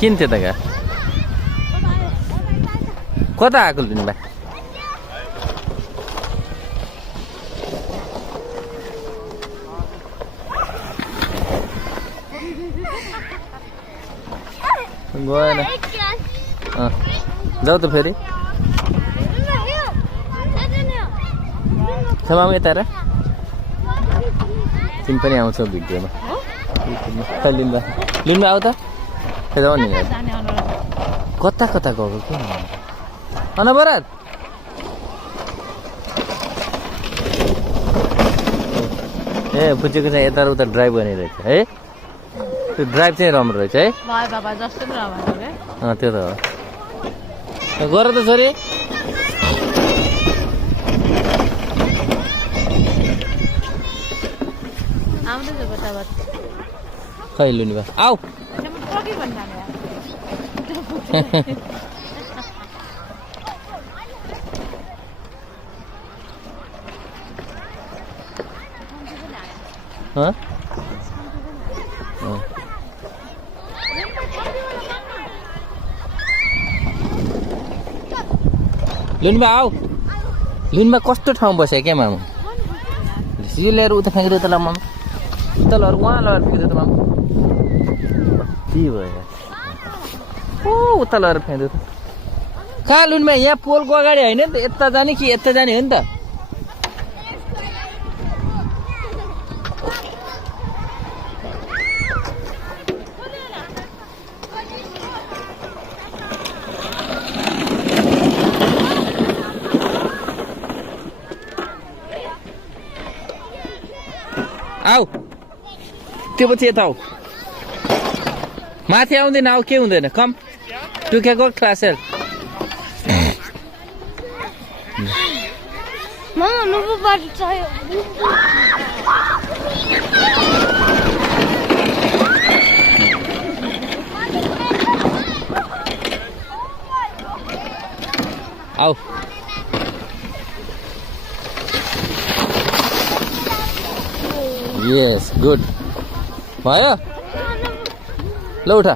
किन त्यता गयो कता आएको लिनु भाइ गएन जाऊ त फेरि मामा यता र तिमी पनि आउँछौ भिडियोमा लिनु आऊ त जाऊ नि कता कता गएको के अनवरत ए बुझेको चाहिँ यता उता ड्राइभ गर्ने रहेछ है त्यो ड्राइभ चाहिँ राम्रो रहेछ है त्यो त हो गर त छोरी खै लुनी बा आऊ लुनमा आऊ लुनमा कस्तो ठाउँ बस्यो क्या मामु यो लिएर उता फ्याँकिदियो त ल मामु उता लर उहाँ लगेर फ्याँकिदियो त मामु के भयो ओ उता लगेर फ्याँकिदियो त कहाँ लुनमा यहाँ पोलको अगाडि होइन नि त यता जाने कि यता जाने हो नि त आऊ त्यो पछि यता आऊ माथि आउँदैन आऊ के हुँदैन कम टुकेको क्लास आऊ यस गुड भयो ल उठा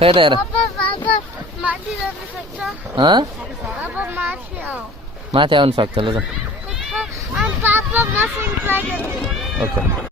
हेर माथि आउनु सक्छ ल ओके